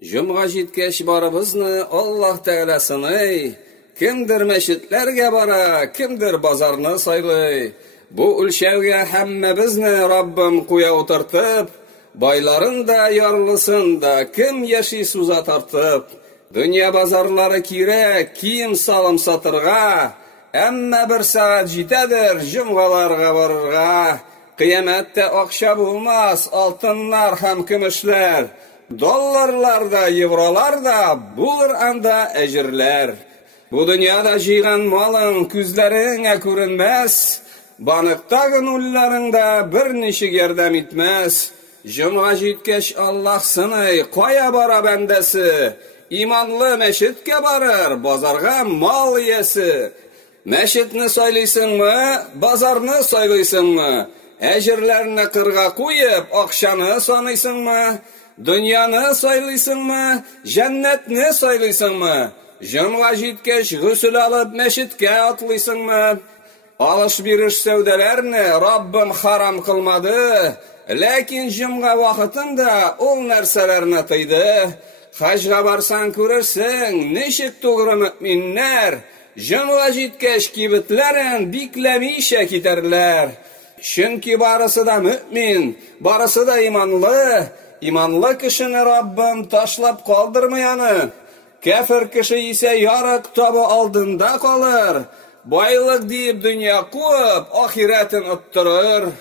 Jumga җиткәч барыбызны Аллаһ Тәгалә сыный. Кемдер мәчетләргә бара, кемдер базарны сайлый. Бу үлчәүгә һәммәбезне Раббым куя утыртып, байларын да, ярлысын да кем яши суза тартып. Дөнья базарлары кирәк, кием салым сатырга, әмма бер сәгать җитәдер җомгаларга барырга. Кыямәттә акча булмас, алтыннар һәм көмешләр, долларлар да, евролар да, булыр анда әҗерләр. Бу дөньяда җыйган малың күзләреңә күренмәс, баныктагы нулларыңда берничек ярдәм итмәс. Җомга җиткәч Аллаһ сыный, кая бара бәндәсе? Иманлы мәчеткә барыр, базарга мал иясе. Мәчетне сайлыйсыңмы, базарны сайлыйсыңмы? Әҗерләрне кырга куеп, акчаны саныйсыңмы? Дөньяны сайлыйсыңмы, җәннәтне сайлыйсыңмы? Җомга җиткәч гусул алып мәчеткә атлыйсыңмы? Алыш-биреш сәүдәләрне Раббым харам кылмады, ләкин җомга вакытында ул нәрсәләрне тыйды. Хаҗга барсаң күрерсең, ничек тугры мөэминнәр җомга җиткәч кибетләрен бикләмичә китәрләр. Чөнки барысы да мөэмин, барысы да иманлы. Иманлы кешене Раббым ташлап калдырмый аны. Кәфир кеше исә ярык табы алдында калыр. Байлык дип дөнья куып, ахирәтен оттырыр.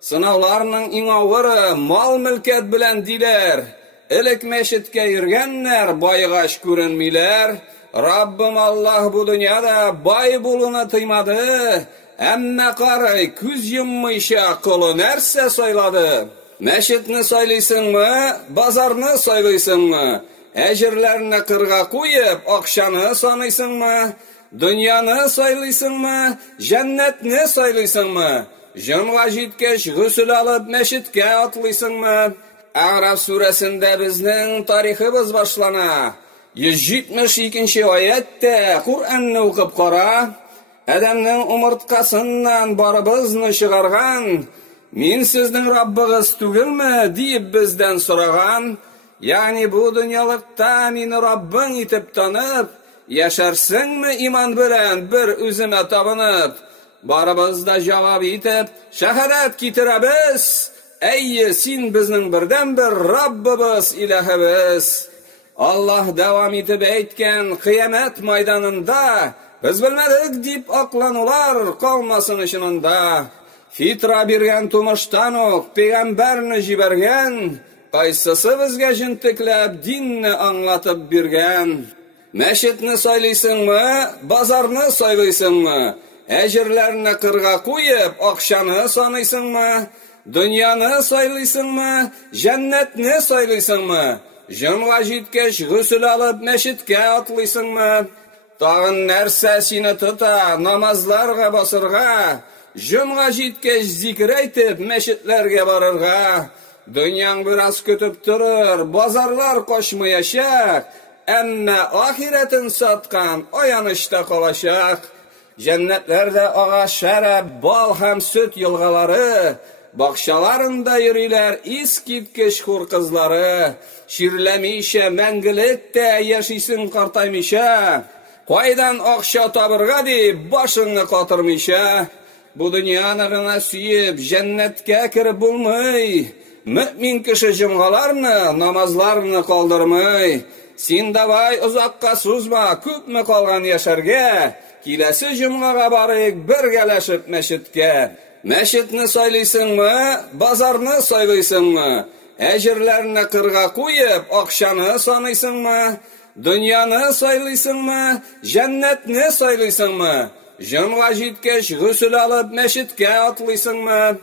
Сынауларның иң авыры мал-мөлкәт белән диләр. Элек мәчеткә йөргәннәр байгач күренмиләр. Раббым Аллаһ бу дөньяда бай булуны тыймады. Әмма карый, күз йоммыйча кулы нәрсә сайлады. Мәчетне сайлыйсыңмы, базарны сайлыйсыңмы? Әҗерләрне кырга куеп, акчаны саныйсыңмы? Дөньяны сайлыйсыңмы, җәннәтне сайлыйсыңмы? Җомга җиткәч гусул алып мәчеткә атлыйсыңмы? Араф сүрәсендә безнең тарихыбыз башлана. 172-нче аятта Куръанны укып кара. Адәмнең умырткасыннан барыбызны чыгарган, мин сезнең Раббыгыз түгелме дип бездән сораган. Ягъни бу дөньялыкта мине Раббың итеп танып, яшәрсеңме иман белән бер үземә табынып? Барыбыз да җавап итеп, шәһадәт китерәбез. Әйе, син безнең бердән-бер Раббыбыз, илаһыбыз. Аллаһ дәвам итеп әйткән кыямәт майданында без белмәдек дип акланулар калмасын ичендә. Фитра биргән тумыштан ук пәйгамбәрне җибәргән, кайсысы безгә җентекләп динне аңлатып биргән. Мәчетне сайлыйсыңмы, базарны сайлыйсыңмы? Әҗерләрне кырга куеп, акчаны саныйсыңмы? Дөньяны сайлыйсыңмы, җәннәтне сайлыйсыңмы? Җомга җиткәч гусул алып мәчеткә атлыйсыңмы? Тагын нәрсә сине тота намазларга басырга? Җомга җиткәч зикр әйтеп мәчетләргә барырга? Дөньяң бераз көтеп торыр, базарлар качмаячак, әмма ахирәтен саткан аянычта калачак. Җәннәтләрдә агач, шәраб, бал һәм сөт елгалары, бакчаларында йөриләр искиткеч хур кызлары. Ширләмичә мәңгелектә яшисең картаймыйча, кайдан акча табырга дип башыңны катырмыйча. Бу дөньяны гына сөеп җәннәткә кирип булмый. Мөэмин кеше җомгаларны, намазларны калдырмый. Син давай узакка сузма, күпме калган яшәргә. Киләсе җомгага барыйк бергәләшеп мәчеткә. Мәчетне сайлыйсыңмы, базарны сайлыйсыңмы? Әҗерләрне кырга куеп, акчаны саныйсыңмы? Дөньяны сайлыйсыңмы, җәннәтне сайлыйсыңмы? Җомга җиткәч гусул алып мәчеткә атлыйсыңмы?